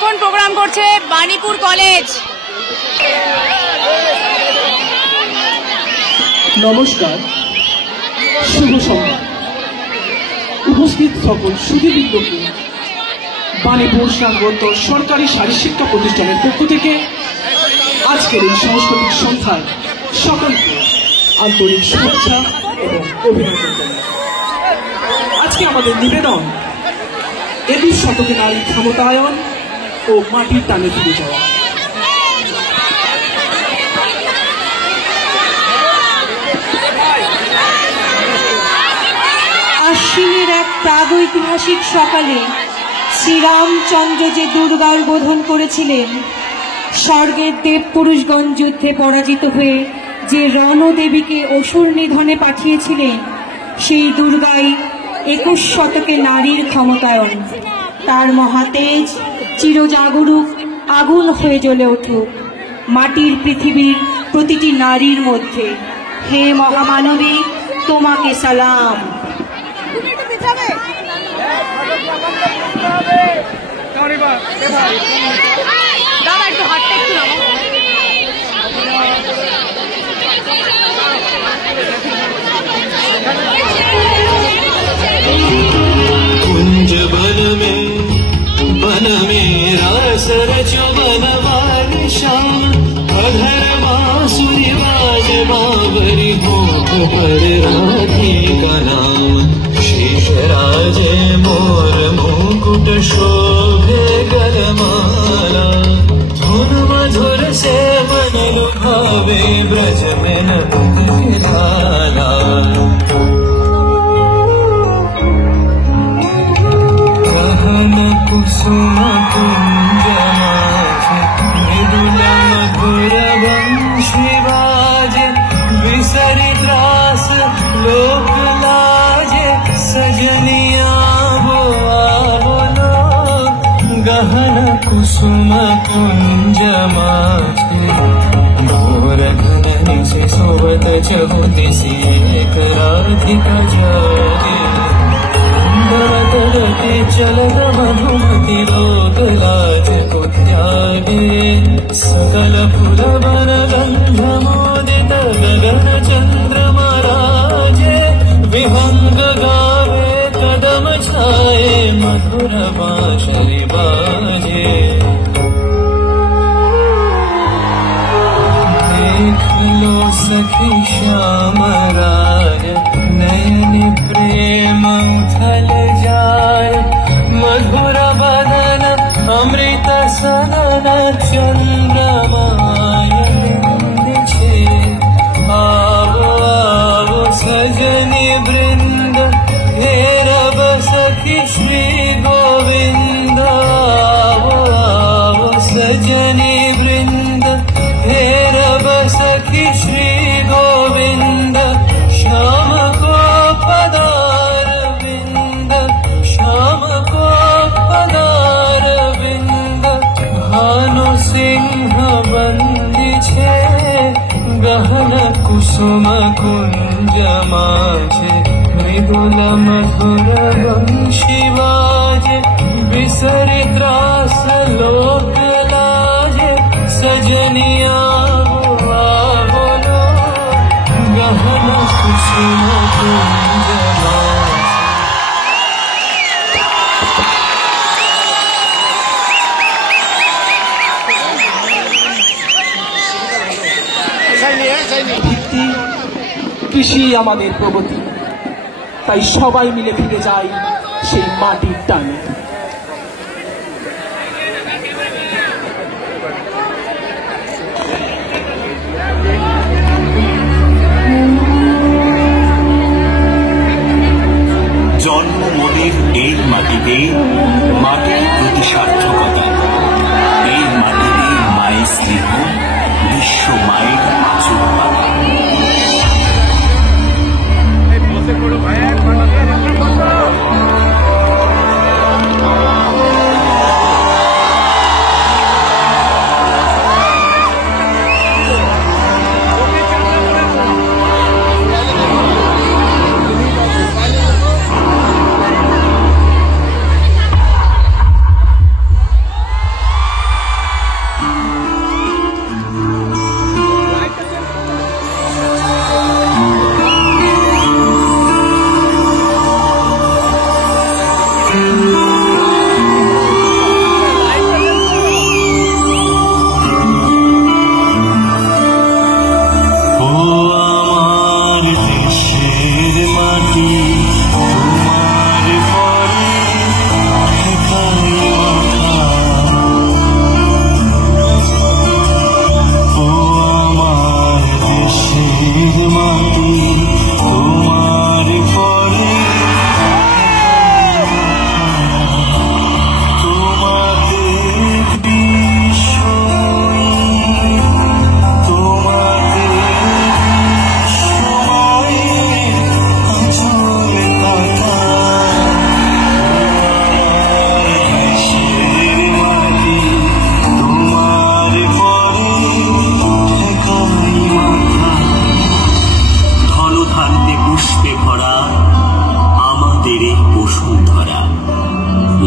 এখন প্রোগ্রাম করছে বাণীপুর কলেজ। নমস্কার, শুভ সন্ধ্যা। উপস্থিত সকল সুধীবৃন্দকে বাণীপুর সাংগত সরকারি শারীর শিক্ষা প্রতিষ্ঠানের পক্ষ থেকে আজকের এই সাংস্কৃতিক সন্ধ্যায় সকলকে আন্তরিক শুভেচ্ছা এবং অভিনন্দন জানাই। আজকে আমাদের নিবেদন 21 শতকে নারী ক্ষমতায়ন ও মাটির টানে ফিরে যাওয়া। আশ্বিনের এক প্রাগৈতিহাসিক সকালে শ্রীরামচন্দ্র যে দুর্গার বোধন করেছিলেন, স্বর্গের দেবপুরুষগণ যুদ্ধে পরাজিত হয়ে যে রণদেবীকে অসুর নিধনে পাঠিয়েছিলেন, সেই দুর্গাই 21 শতকে নারীর ক্ষমতায়ন। তার মহাতেজ চিরজাগরুক আগুন হয়ে জ্বলে উঠুক মাটির পৃথিবীর প্রতিটি নারীর মধ্যে। হে মহামানবী, তোমাকে সালাম। कुंज बन में रास रचो बनवार श्याम, अधर बांसुरी बाज बावरी हो पर राधी का नाम। शेषराज मोर मुकुट शोभे गलमाला, धुन मधुर से मन लुभावे ब्रज में लाला। कुसुम कुंज मृदुल मधुर वंशी बाजे, बिसरि त्रास लोक लाजे, सजनिया बोलो। गहन कुसुम कुंज मोर घन से सोवत चहुति सी एक राधिका जागे। चलद मधुमति लोक लाज को त्यागे, सकल फुल वन गंध मोदित गगन चंद्रमा राजे। विहंग गावे कदम छाए मधुर बांसुरी बाजे। देख लो सखी श्याम राय, नयन प्रेम उथल जाय। मधुर बदन अमृत सदन चंद्रमायन छे। आवो आवो सजनी वृंद, हेरब सखी श्री गोविंद। आवो आवो सजनी वृंद, हेरब सखी श्री गोविंद। श्याम को पदार बिंद, श्याम को पदार बिंद। भानु सिंह बंदी छे, गहन कुसुम कुंज माझे। मृदुल मधुर वंशी बाजे, बिसरि त्रास लोक लाजे। सजनिया बोलो, गहन कुसुम कुंज ভিত্তি কৃষি আমাদের প্রগতি, তাই সবাই মিলে ফিরে যাই সেই মাটির টানে। জন্ম মোদের এই মাটিতে, মাটির প্রতি সার্থকতা। এই মাটিতে মায়ের স্নেহ, বিশ্ব মায়ের আশীর্বাদ।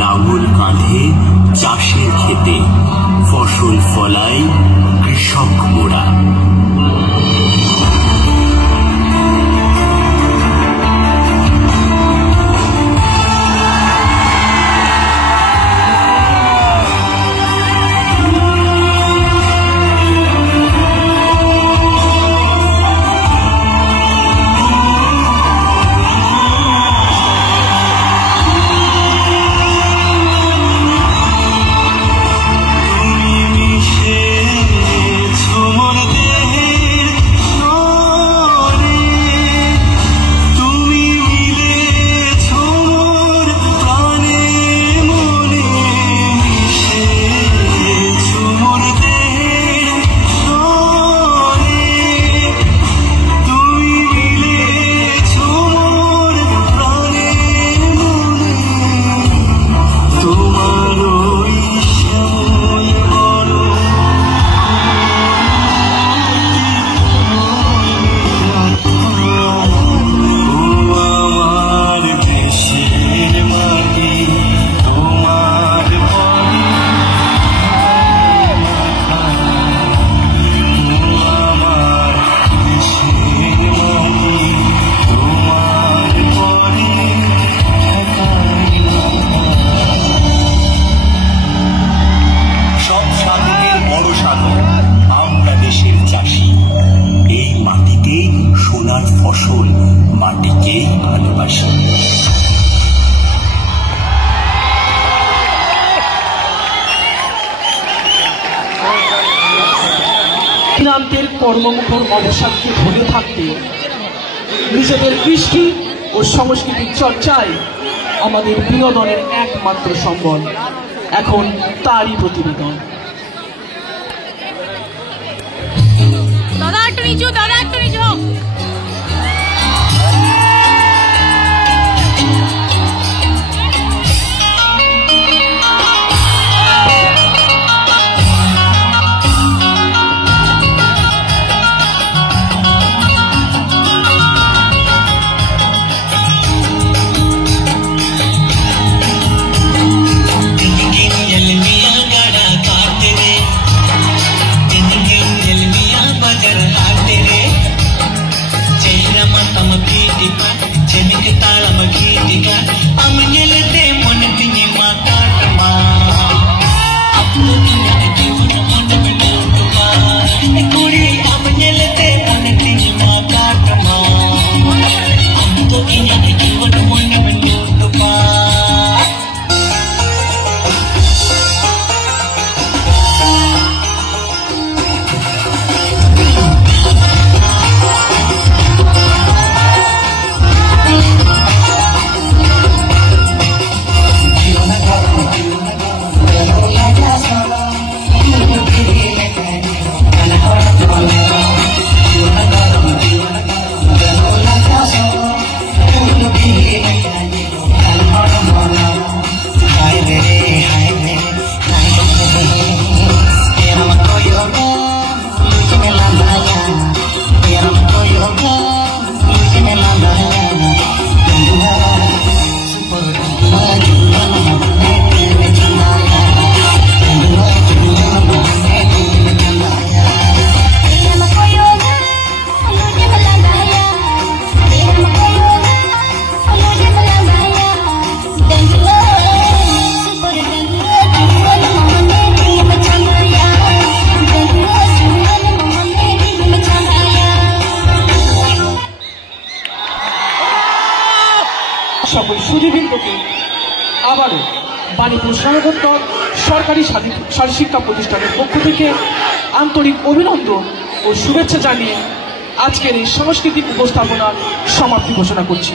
লাঙল কাঁধে চাষের খেতে ফসল ফলায় কৃষক মোরা। ফসল মাটিকেই ভালোবাসে। ক্লান্তের কর্মমুখর অবসাদকে ভুলে থাকতে নিজেদের কৃষ্টি ও সংস্কৃতির চর্চায় আমাদের বিনোদনের একমাত্র সম্বল। এখন তারই প্রতিবেদন। দাদা একটু নিচু, দাদা একটু নিচু। সকল সুধীবৃন্দকে আবারও বাণীপুর স্বর্ণোত্তর সরকারি শিক্ষা প্রতিষ্ঠানের পক্ষ থেকে আন্তরিক অভিনন্দন ও শুভেচ্ছা জানিয়ে আজকের এই সাংস্কৃতিক উপস্থাপনার সমাপ্তি ঘোষণা করছি।